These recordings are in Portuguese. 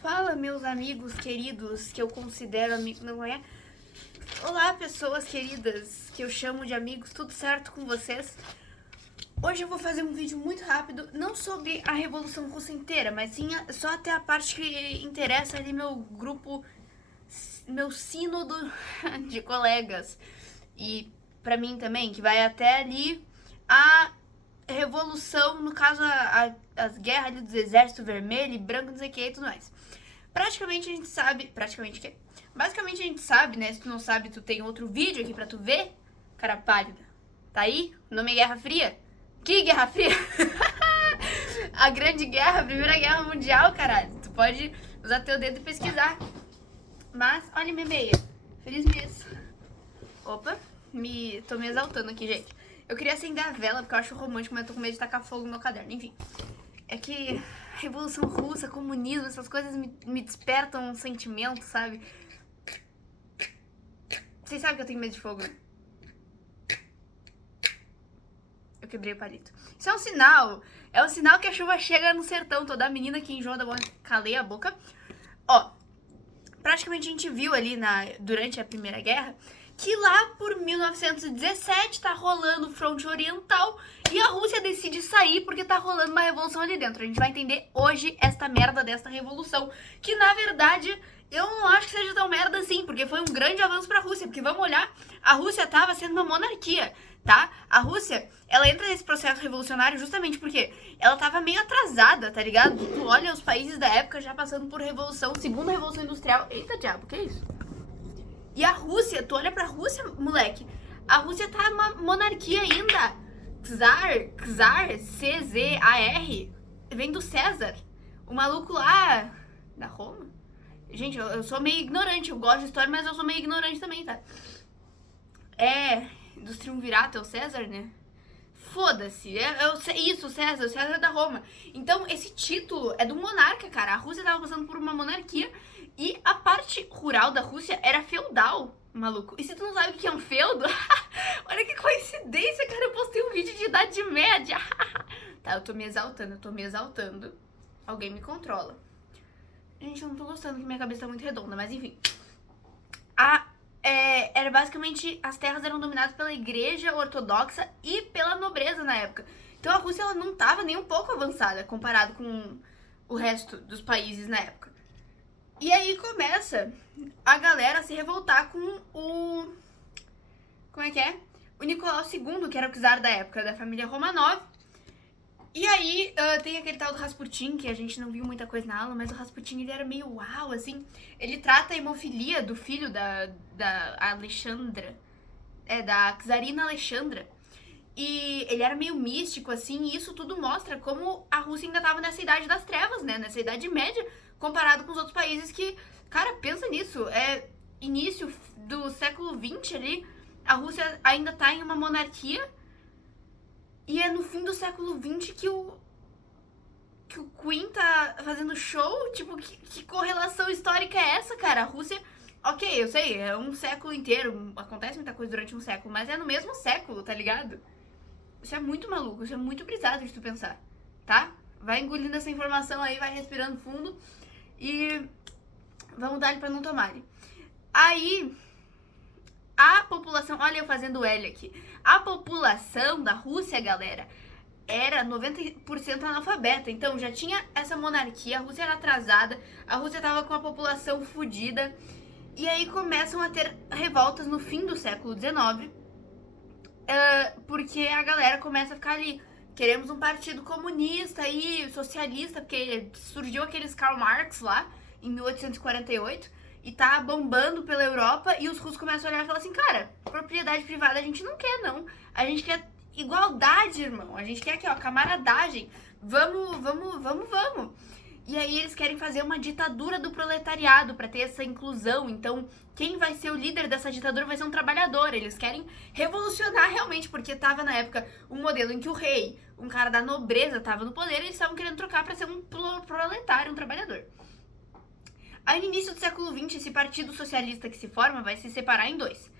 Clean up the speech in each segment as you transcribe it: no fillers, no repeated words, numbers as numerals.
Fala, meus amigos queridos, que eu considero amigos, não é? Olá, pessoas queridas, que eu chamo de amigos, tudo certo com vocês? Hoje eu vou fazer um vídeo muito rápido, não sobre a Revolução Russa inteira, mas sim só até a parte que interessa ali meu grupo, meu sínodo de colegas. E pra mim também, que vai até ali a revolução, no caso as guerras ali dos exércitos vermelho e branco, não sei o que e tudo mais. Praticamente a gente sabe, basicamente a gente sabe, né, se tu não sabe, tu tem outro vídeo aqui pra tu ver, cara pálida, tá aí? O nome é Guerra Fria? Que Guerra Fria? A Grande Guerra, a Primeira Guerra Mundial, caralho, tu pode usar teu dedo e pesquisar. Mas, olha minha meia, feliz mês. Opa, tô me exaltando aqui, gente. Eu queria acender a vela porque eu acho romântico, mas eu tô com medo de tacar fogo no meu caderno. Enfim, é que Revolução Russa, comunismo, essas coisas me despertam um sentimento, sabe? Vocês sabem que eu tenho medo de fogo, né? Eu quebrei o palito. Isso é um sinal que a chuva chega no sertão. Toda menina que enjoa da boca, calei a boca. Ó, praticamente a gente viu ali durante a Primeira Guerra que lá por 1917 tá rolando o fronte oriental e a Rússia decide sair porque tá rolando uma revolução ali dentro. A gente vai entender hoje esta merda desta revolução, que na verdade eu não acho que seja tão merda assim, porque foi um grande avanço pra Rússia, porque vamos olhar, a Rússia tava sendo uma monarquia, tá? A Rússia, ela entra nesse processo revolucionário justamente porque ela tava meio atrasada, tá ligado? Tu olha os países da época já passando por revolução, segunda revolução industrial. Eita diabo, que é isso? E a Rússia, tu olha pra Rússia, moleque, a Rússia tá uma monarquia ainda. Czar, C-Z-A-R, vem do César. O maluco lá da Roma. Gente, eu sou meio ignorante, eu gosto de história, mas eu sou meio ignorante também, tá? Dos triunviratos, é o César, né? Foda-se, isso, o César é da Roma. Então, esse título é do monarca, cara. A Rússia tava passando por uma monarquia e a parte rural da Rússia era feudal, maluco. E se tu não sabe o que é um feudo, olha que coincidência, cara. Eu postei um vídeo de Idade Média. Tá, eu tô me exaltando. Alguém me controla. Gente, eu não tô gostando que minha cabeça tá muito redonda, mas enfim. Era basicamente, as terras eram dominadas pela igreja ortodoxa e pela nobreza na época. Então a Rússia ela não estava nem um pouco avançada comparado com o resto dos países na época. E aí começa a galera a se revoltar com o... Como é que é? O Nicolau II, que era o czar da época, da família Romanov. E aí tem aquele tal do Rasputin, que a gente não viu muita coisa na aula, mas o Rasputin ele era meio uau, assim. Ele trata a hemofilia do filho da Alexandra, da czarina Alexandra. E ele era meio místico, assim, e isso tudo mostra como a Rússia ainda tava nessa idade das trevas, né? Nessa idade média, comparado com os outros países que, cara, pensa nisso, início do século XX ali, a Rússia ainda tá em uma monarquia. E é no fim do século XX que o Queen tá fazendo show? Tipo, que correlação histórica é essa, cara? A Rússia, ok, eu sei, é um século inteiro, acontece muita coisa durante um século, mas é no mesmo século, tá ligado? Isso é muito maluco, isso é muito brisado de tu pensar, tá? Vai engolindo essa informação aí, vai respirando fundo e vamos dar ele pra não tomar. Aí... a população, olha eu fazendo L aqui, a população da Rússia, galera, era 90% analfabeta, então já tinha essa monarquia, a Rússia era atrasada, a Rússia tava com a população fodida, e aí começam a ter revoltas no fim do século XIX, porque a galera começa a ficar ali, queremos um partido comunista e socialista, porque surgiu aqueles Karl Marx lá, em 1848, e tá bombando pela Europa, e os russos começam a olhar e falar assim, cara, propriedade privada a gente não quer, não. A gente quer igualdade, irmão. A gente quer aqui, ó, camaradagem. Vamos. E aí eles querem fazer uma ditadura do proletariado pra ter essa inclusão. Então, quem vai ser o líder dessa ditadura vai ser um trabalhador. Eles querem revolucionar realmente, porque tava na época um modelo em que o rei, um cara da nobreza, tava no poder, e eles estavam querendo trocar pra ser um proletário, um trabalhador. Aí, no início do século XX, esse partido socialista que se forma vai se separar em dois.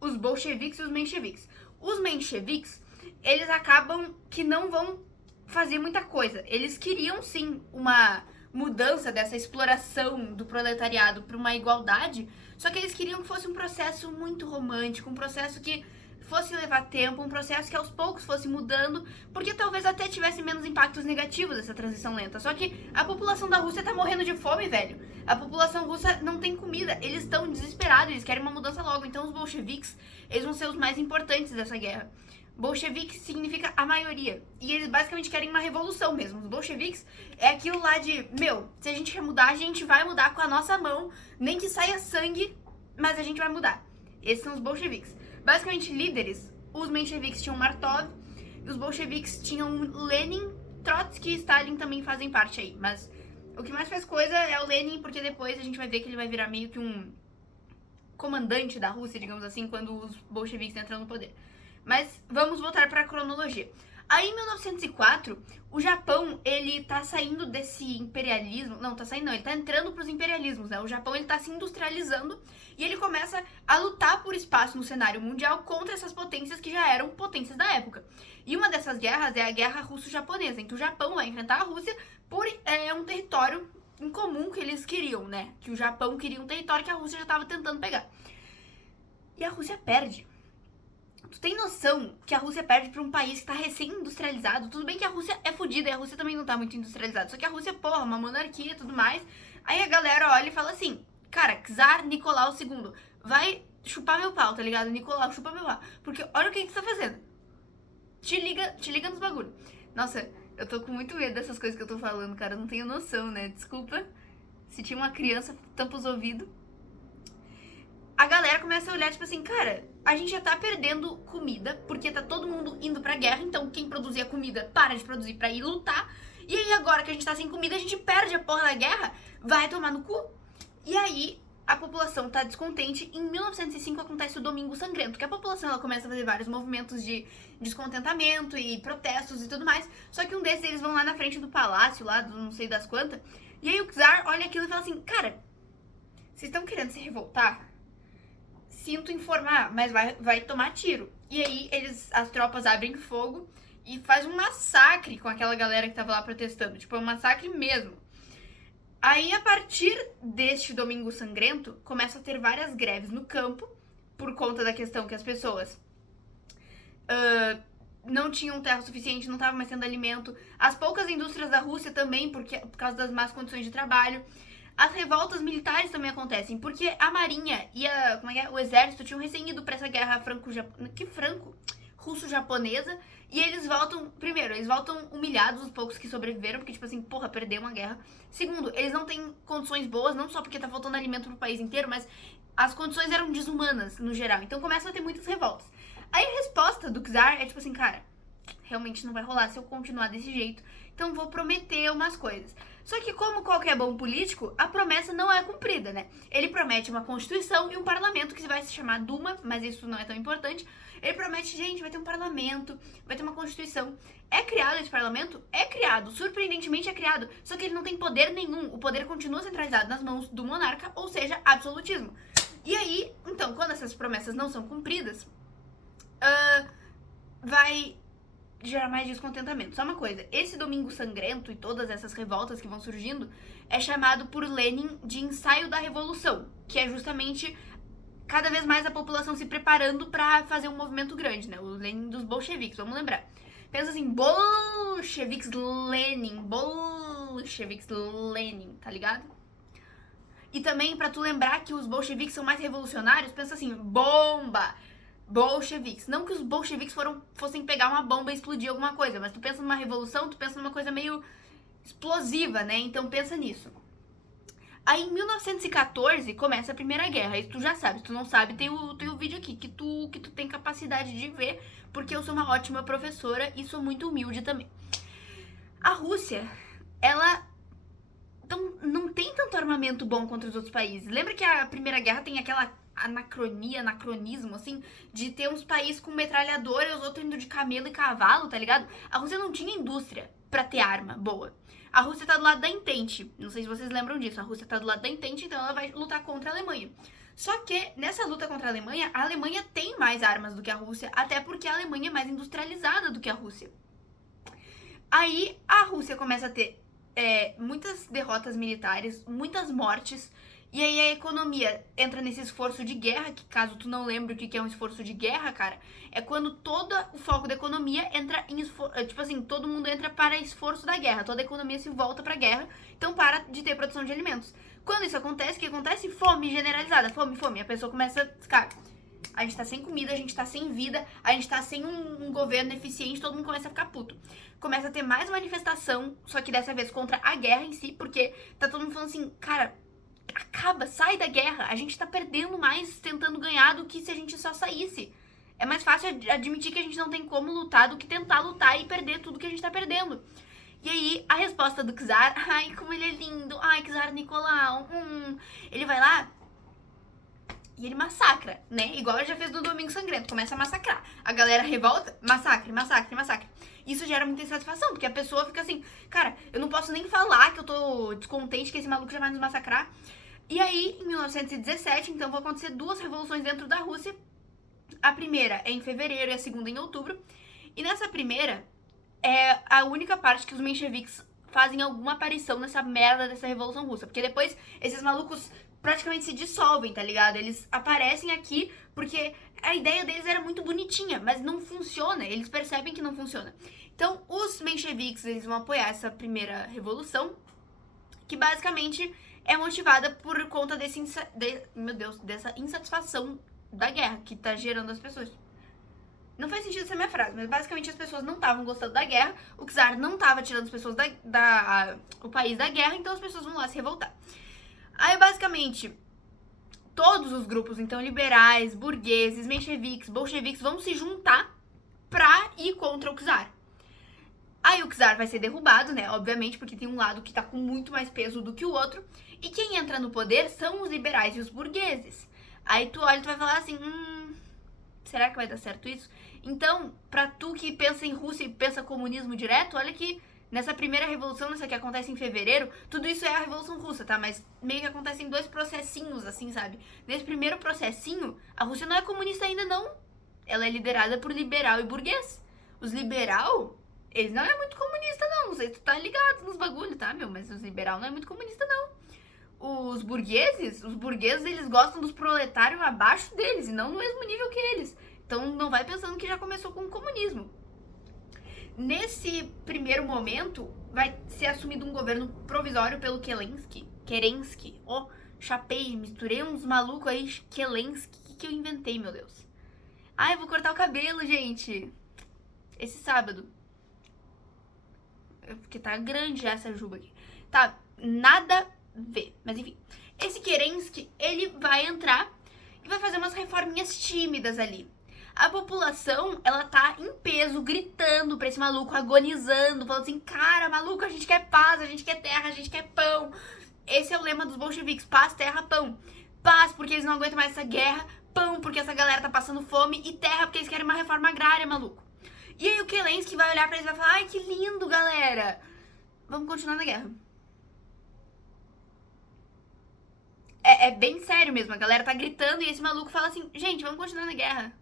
Os bolcheviques e os mencheviques. Os mencheviques, eles acabam que não vão fazer muita coisa. Eles queriam, sim, uma mudança, dessa exploração do proletariado para uma igualdade, só que eles queriam que fosse um processo muito romântico, um processo que fosse levar tempo, um processo que aos poucos fosse mudando, porque talvez até tivesse menos impactos negativos essa transição lenta. Só que a população da Rússia tá morrendo de fome, velho. A população russa não tem comida, eles estão desesperados, eles querem uma mudança logo. Então os bolcheviques, eles vão ser os mais importantes dessa guerra. Bolchevique significa a maioria, e eles basicamente querem uma revolução mesmo. Os bolcheviques é aquilo lá de, se a gente quer mudar, a gente vai mudar com a nossa mão, nem que saia sangue, mas a gente vai mudar. Esses são os bolcheviques. Basicamente, líderes, os mencheviques tinham Martov, e os bolcheviques tinham Lenin, Trotsky e Stalin também fazem parte aí. Mas o que mais faz coisa é o Lenin, porque depois a gente vai ver que ele vai virar meio que um comandante da Rússia, digamos assim, quando os bolcheviques entram no poder. Mas vamos voltar para a cronologia. Aí em 1904, o Japão, ele tá saindo desse imperialismo, ele tá entrando pros imperialismos, né? O Japão, ele tá se industrializando e ele começa a lutar por espaço no cenário mundial contra essas potências que já eram potências da época. E uma dessas guerras é a Guerra Russo-Japonesa, em que o Japão vai enfrentar a Rússia por um território em comum que eles queriam, né? Que o Japão queria um território que a Rússia já tava tentando pegar. E a Rússia perde. Tu tem noção que a Rússia perde pra um país que tá recém-industrializado? Tudo bem que a Rússia é fodida e a Rússia também não tá muito industrializada. Só que a Rússia, uma monarquia e tudo mais. Aí a galera olha e fala assim, cara, Czar Nicolau II, vai chupar meu pau, tá ligado? Nicolau, chupa meu pau. Porque olha o que você tá fazendo. Te liga nos bagulho. Nossa, eu tô com muito medo dessas coisas que eu tô falando, cara. Eu não tenho noção, né? Desculpa. Se tinha uma criança, tampa os ouvidos. A galera começa a olhar, tipo assim, cara, a gente já tá perdendo comida, porque tá todo mundo indo pra guerra, então quem produzia comida para de produzir pra ir lutar. E aí agora que a gente tá sem comida, a gente perde a porra da guerra, vai tomar no cu. E aí a população tá descontente. Em 1905 acontece o Domingo Sangrento, que a população ela começa a fazer vários movimentos de descontentamento e protestos e tudo mais. Só que um desses eles vão lá na frente do palácio, lá do não sei das quantas. E aí o czar olha aquilo e fala assim, cara, vocês estão querendo se revoltar? Sinto informar, mas vai tomar tiro. E aí as tropas abrem fogo e faz um massacre com aquela galera que tava lá protestando. Tipo, é um massacre mesmo. Aí, a partir deste Domingo Sangrento, começa a ter várias greves no campo, por conta da questão que as pessoas não tinham terra suficiente, não estavam mais tendo alimento. As poucas indústrias da Rússia também, por causa das más condições de trabalho. As revoltas militares também acontecem, porque a marinha e o exército tinham recém ido pra essa guerra russo-japonesa, e eles voltam, primeiro, eles voltam humilhados, os poucos que sobreviveram, porque tipo assim, perdeu uma guerra. Segundo, eles não têm condições boas, não só porque tá faltando alimento pro país inteiro, mas as condições eram desumanas no geral, então começam a ter muitas revoltas. Aí a resposta do czar é tipo assim, cara, realmente não vai rolar se eu continuar desse jeito, então vou prometer umas coisas. Só que como qualquer bom político, a promessa não é cumprida, né? Ele promete uma constituição e um parlamento que vai se chamar Duma, mas isso não é tão importante. Ele promete, gente, vai ter um parlamento, vai ter uma constituição. É criado esse parlamento? É criado, surpreendentemente é criado. Só que ele não tem poder nenhum, o poder continua centralizado nas mãos do monarca, ou seja, absolutismo. E aí, então, quando essas promessas não são cumpridas, vai gerar mais descontentamento. Só uma coisa, esse Domingo Sangrento e todas essas revoltas que vão surgindo é chamado por Lenin de ensaio da revolução, que é justamente cada vez mais a população se preparando pra fazer um movimento grande, né? O Lenin dos bolcheviques, vamos lembrar. Pensa assim, bolcheviques Lenin, tá ligado? E também pra tu lembrar que os bolcheviques são mais revolucionários, pensa assim, bomba, bolcheviques. Não que os bolcheviques fossem pegar uma bomba e explodir alguma coisa, mas tu pensa numa revolução, tu pensa numa coisa meio explosiva, né? Então pensa nisso. Aí em 1914 começa a Primeira Guerra, isso tu já sabe. Se tu não sabe, tem o vídeo aqui que tu tem capacidade de ver, porque eu sou uma ótima professora e sou muito humilde também. A Rússia, ela não tem tanto armamento bom contra os outros países. Lembra que a Primeira Guerra tem aquela anacronismo, assim, de ter uns países com metralhadora e os outros indo de camelo e cavalo, tá ligado? A Rússia não tinha indústria pra ter arma boa. A Rússia tá do lado da Entente, não sei se vocês lembram disso, a Rússia tá do lado da Entente, então ela vai lutar contra a Alemanha. Só que, nessa luta contra a Alemanha tem mais armas do que a Rússia, até porque a Alemanha é mais industrializada do que a Rússia. Aí, a Rússia começa a ter muitas derrotas militares, muitas mortes, e aí a economia entra nesse esforço de guerra, que caso tu não lembre o que é um esforço de guerra, cara, é quando todo o foco da economia entra em tipo assim, todo mundo entra para esforço da guerra, toda a economia se volta pra guerra, então para de ter produção de alimentos. Quando isso acontece, o que acontece? Fome generalizada, fome, a pessoa começa a ficar... A gente tá sem comida, a gente tá sem vida, a gente tá sem um governo eficiente, todo mundo começa a ficar puto. Começa a ter mais manifestação, só que dessa vez contra a guerra em si, porque tá todo mundo falando assim, cara, acaba, sai da guerra, a gente tá perdendo mais tentando ganhar do que se a gente só saísse. É mais fácil admitir que a gente não tem como lutar do que tentar lutar e perder tudo que a gente tá perdendo. E aí, a resposta do Czar, ai, como ele é lindo, ai, Czar Nicolau, ele vai lá e ele massacra, né? Igual ele já fez no Domingo Sangrento, começa a massacrar. A galera revolta, massacre. Isso gera muita insatisfação, porque a pessoa fica assim, cara, eu não posso nem falar que eu tô descontente que esse maluco já vai nos massacrar. E aí, em 1917, então, vão acontecer 2 revoluções dentro da Rússia. A primeira é em fevereiro e a segunda em outubro. E nessa primeira, é a única parte que os mencheviques fazem alguma aparição nessa merda dessa Revolução Russa. Porque depois, esses malucos praticamente se dissolvem, tá ligado? Eles aparecem aqui porque a ideia deles era muito bonitinha, mas não funciona, eles percebem que não funciona. Então, os mencheviques, eles vão apoiar essa primeira revolução, que basicamente é motivada por conta dessa insatisfação da guerra que tá gerando as pessoas. Não faz sentido essa minha frase, mas basicamente as pessoas não estavam gostando da guerra, o Czar não tava tirando as pessoas o país da guerra, então as pessoas vão lá se revoltar. Aí, basicamente, todos os grupos, então, liberais, burgueses, mencheviques, bolcheviques, vão se juntar pra ir contra o Czar. Aí o Czar vai ser derrubado, né, obviamente, porque tem um lado que tá com muito mais peso do que o outro, e quem entra no poder são os liberais e os burgueses. Aí tu olha e tu vai falar assim, será que vai dar certo isso? Então, pra tu que pensa em Rússia e pensa comunismo direto, olha que... Nessa primeira revolução, nessa que acontece em fevereiro, tudo isso é a Revolução Russa, tá? Mas meio que acontecem 2 processinhos, assim, sabe? Nesse primeiro processinho, a Rússia não é comunista ainda, não. Ela é liderada por liberal e burguês. Os liberal, eles não é muito comunista, não. Não sei se tu tá ligado nos bagulhos, tá, meu? Mas os liberal não é muito comunista, não. Os burgueses, eles gostam dos proletários abaixo deles e não no mesmo nível que eles. Então não vai pensando que já começou com o comunismo. Nesse primeiro momento, vai ser assumido um governo provisório pelo Kerensky. Chapei, misturei uns malucos aí, Kerensky. O que eu inventei, meu Deus? Ai, eu vou cortar o cabelo, gente. Esse sábado. Porque tá grande já essa juba aqui. Tá, nada a ver. Mas enfim. Esse Kerensky, ele vai entrar e vai fazer umas reforminhas tímidas ali. A população, ela tá em peso, gritando pra esse maluco, agonizando, falando assim, cara, maluco, a gente quer paz, a gente quer terra, a gente quer pão. Esse é o lema dos bolcheviques, paz, terra, pão. Paz, porque eles não aguentam mais essa guerra, pão, porque essa galera tá passando fome, e terra, porque eles querem uma reforma agrária, maluco. E aí o Kerensky vai olhar pra eles e vai falar, ai, que lindo, galera. Vamos continuar na guerra. É bem sério mesmo, a galera tá gritando e esse maluco fala assim, gente, vamos continuar na guerra.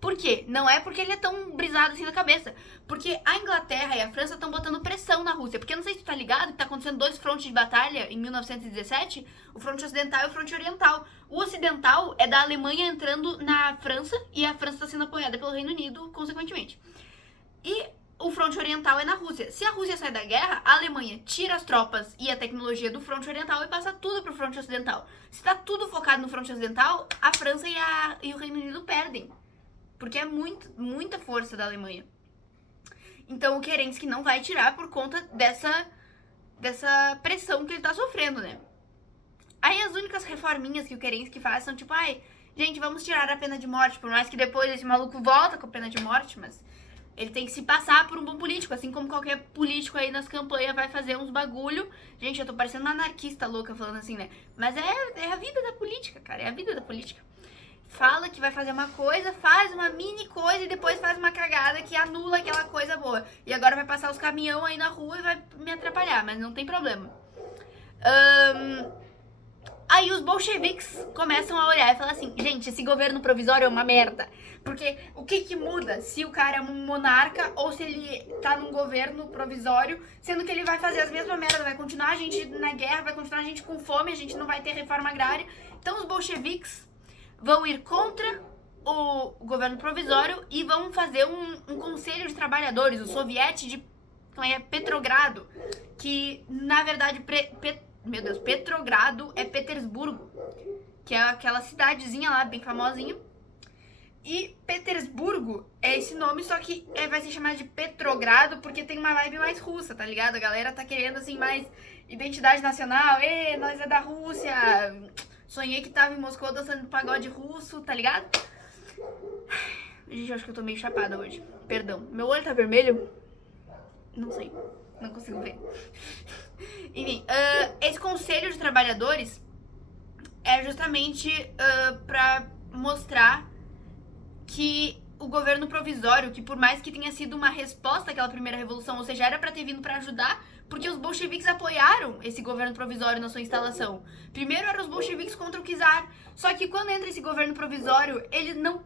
Por quê? Não é porque ele é tão brisado assim na cabeça. Porque a Inglaterra e a França estão botando pressão na Rússia. Porque não sei se tu tá ligado que tá acontecendo 2 frontes de batalha em 1917. O fronte ocidental e o fronte oriental. O ocidental é da Alemanha entrando na França e a França tá sendo apoiada pelo Reino Unido, consequentemente. E o fronte oriental é na Rússia. Se a Rússia sai da guerra, a Alemanha tira as tropas e a tecnologia do fronte oriental e passa tudo pro fronte ocidental. Se tá tudo focado no fronte ocidental, a França e o Reino Unido perdem. Porque é muita força da Alemanha. Então o Kerensky não vai tirar por conta dessa pressão que ele tá sofrendo, né? Aí as únicas reforminhas que o Kerensky faz são tipo, ai, gente, vamos tirar a pena de morte. Por mais que depois esse maluco volta com a pena de morte, mas ele tem que se passar por um bom político. Assim como qualquer político aí nas campanhas vai fazer uns bagulho. Gente, eu tô parecendo uma anarquista louca falando assim, né? Mas é a vida da política, cara, é a vida da política. Fala que vai fazer uma coisa, faz uma mini coisa e depois faz uma cagada que anula aquela coisa boa. E agora vai passar os caminhão aí na rua e vai me atrapalhar, mas não tem problema. Aí Aí os bolcheviques começam a olhar e falar assim, gente, esse governo provisório é uma merda. Porque o que muda se o cara é um monarca ou se ele tá num governo provisório, sendo que ele vai fazer as mesmas merdas, vai continuar a gente na guerra, vai continuar a gente com fome, a gente não vai ter reforma agrária. Então os bolcheviques vão ir contra o governo provisório e vão fazer um conselho de trabalhadores, o soviete de Petrogrado, que na verdade Petrogrado é Petersburgo, que é aquela cidadezinha lá, bem famosinha. E Petersburgo é esse nome, só que vai ser chamado de Petrogrado porque tem uma vibe mais russa, tá ligado? A galera tá querendo, assim, mais identidade nacional. Nós é da Rússia. Sonhei que tava em Moscou dançando pagode russo, tá ligado? Gente, eu acho que eu tô meio chapada hoje. Perdão. Meu olho tá vermelho? Não sei. Não consigo ver. Enfim, esse conselho de trabalhadores é justamente pra mostrar que o governo provisório, que por mais que tenha sido uma resposta àquela primeira revolução, ou seja, era pra ter vindo pra ajudar, porque os bolcheviques apoiaram esse governo provisório na sua instalação. Primeiro eram os bolcheviques contra o czar, só que quando entra esse governo provisório, ele não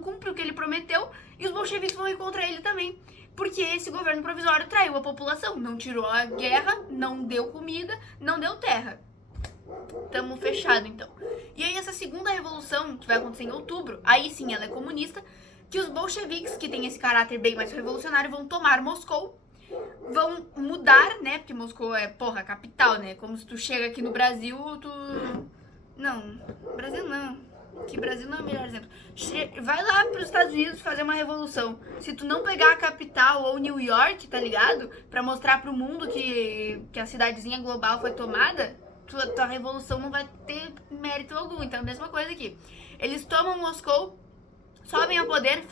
cumpre o que ele prometeu, e os bolcheviques vão ir contra ele também. Porque esse governo provisório traiu a população, não tirou a guerra, não deu comida, não deu terra. Tamo fechado, então. E aí essa segunda revolução, que vai acontecer em outubro, aí sim ela é comunista, que os bolcheviques, que tem esse caráter bem mais revolucionário, vão tomar Moscou, vão mudar, né, porque Moscou é, a capital, né, como se tu chega aqui no Brasil, Não, Brasil não. Que Brasil não é o melhor exemplo. Vai lá pros Estados Unidos fazer uma revolução. Se tu não pegar a capital ou New York, tá ligado? Pra mostrar pro mundo que a cidadezinha global foi tomada, tua revolução não vai ter mérito algum. Então é a mesma coisa aqui. Eles tomam Moscou, sobem ao poder,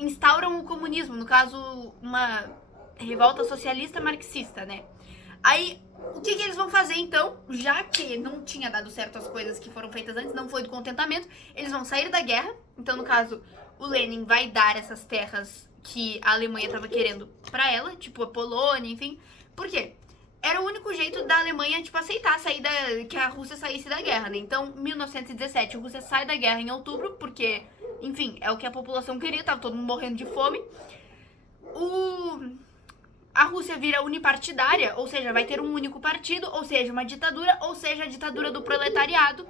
instauram o comunismo. No caso, uma revolta socialista marxista, né? Aí, o que eles vão fazer então? Já que não tinha dado certo as coisas que foram feitas antes, não foi do contentamento, eles vão sair da guerra. Então, no caso, o Lenin vai dar essas terras que a Alemanha estava querendo pra ela, tipo a Polônia, enfim. Por quê? Era o único jeito da Alemanha, tipo, aceitar que a Rússia saísse da guerra, né? Então, 1917, a Rússia sai da guerra em outubro, porque, enfim, é o que a população queria, tava todo mundo morrendo de fome. A Rússia vira unipartidária, ou seja, vai ter um único partido, ou seja, uma ditadura, ou seja, a ditadura do proletariado.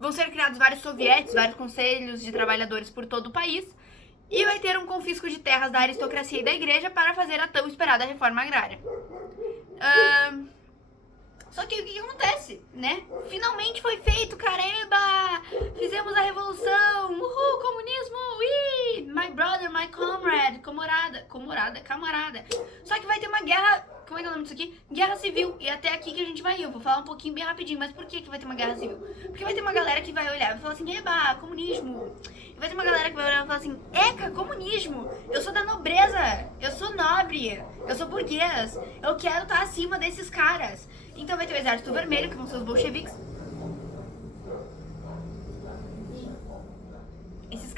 Vão ser criados vários sovietes, vários conselhos de trabalhadores por todo o país. E vai ter um confisco de terras da aristocracia e da igreja para fazer a tão esperada reforma agrária. Só que o que acontece, né? Finalmente foi feito, caramba! Fizemos a revolução! Uhul, comunismo! Ui! My brother, my comrade! Camarada! Só que vai ter uma guerra... Como é que é o nome disso aqui? Guerra civil. E até aqui que a gente vai ir. Eu vou falar um pouquinho bem rapidinho. Mas por que vai ter uma guerra civil? Porque vai ter uma galera que vai olhar e vai falar assim, eba, comunismo! E vai ter uma galera que vai olhar e falar assim, eca, comunismo! Eu sou da nobreza! Eu sou nobre! Eu sou burguês! Eu quero estar acima desses caras! Então vai ter o Exército Vermelho, que vão ser os bolcheviques. Esses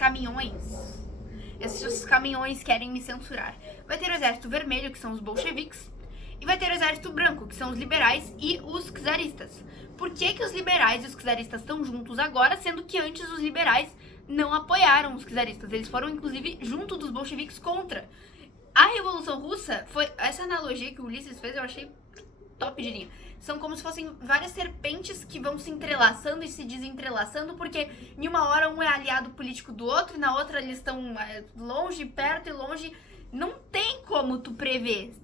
caminhões querem me censurar. Vai ter o Exército Vermelho, que são os bolcheviques. E vai ter o Exército Branco, que são os liberais e os czaristas. Por que os liberais e os czaristas estão juntos agora, sendo que antes os liberais não apoiaram os czaristas? Eles foram, inclusive, junto dos bolcheviques contra. A Revolução Russa foi... Essa analogia que o Ulisses fez, eu achei top de linha. São como se fossem várias serpentes que vão se entrelaçando e se desentrelaçando, porque em uma hora um é aliado político do outro, e na outra eles estão longe, perto e longe. Não tem como tu prever.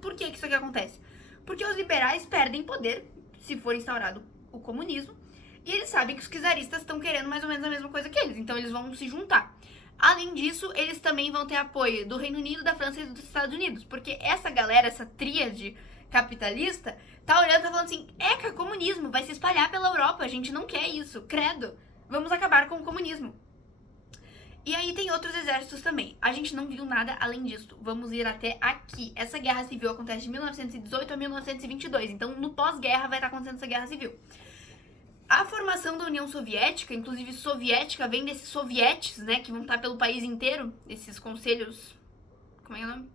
Por que isso aqui acontece? Porque os liberais perdem poder se for instaurado o comunismo, e eles sabem que os czaristas estão querendo mais ou menos a mesma coisa que eles, então eles vão se juntar. Além disso, eles também vão ter apoio do Reino Unido, da França e dos Estados Unidos, porque essa galera, essa tríade capitalista, tá olhando e tá falando assim, eca, comunismo, vai se espalhar pela Europa, a gente não quer isso, credo, vamos acabar com o comunismo. E aí tem outros exércitos também, a gente não viu nada além disso, vamos ir até aqui. Essa guerra civil acontece de 1918 a 1922, então no pós-guerra vai estar acontecendo essa guerra civil. A formação da União Soviética, inclusive soviética, vem desses sovietes, né, que vão estar pelo país inteiro, esses conselhos, como é o nome?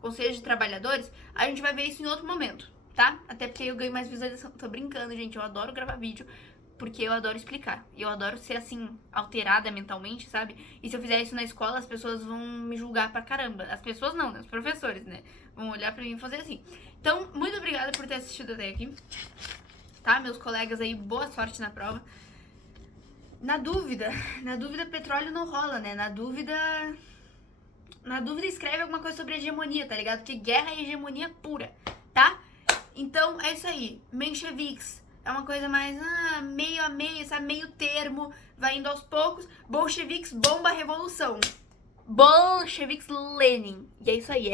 Conselhos de trabalhadores, a gente vai ver isso em outro momento, tá? Até porque eu ganho mais visualização. Tô brincando, gente. Eu adoro gravar vídeo. Porque eu adoro explicar. E eu adoro ser, assim, alterada mentalmente, sabe? E se eu fizer isso na escola, as pessoas vão me julgar pra caramba. As pessoas não, né? Os professores, né? Vão olhar pra mim e fazer assim. Então, muito obrigada por ter assistido até aqui. Tá? Meus colegas aí, boa sorte na prova. Na dúvida, petróleo não rola, né? Na dúvida, escreve alguma coisa sobre hegemonia, tá ligado? Porque guerra é hegemonia pura, tá? Então, é isso aí. Mencheviques é uma coisa mais meio a meio, sabe? Meio termo, vai indo aos poucos. Bolcheviques, bomba a revolução. Bolcheviques, Lenin. E é isso aí,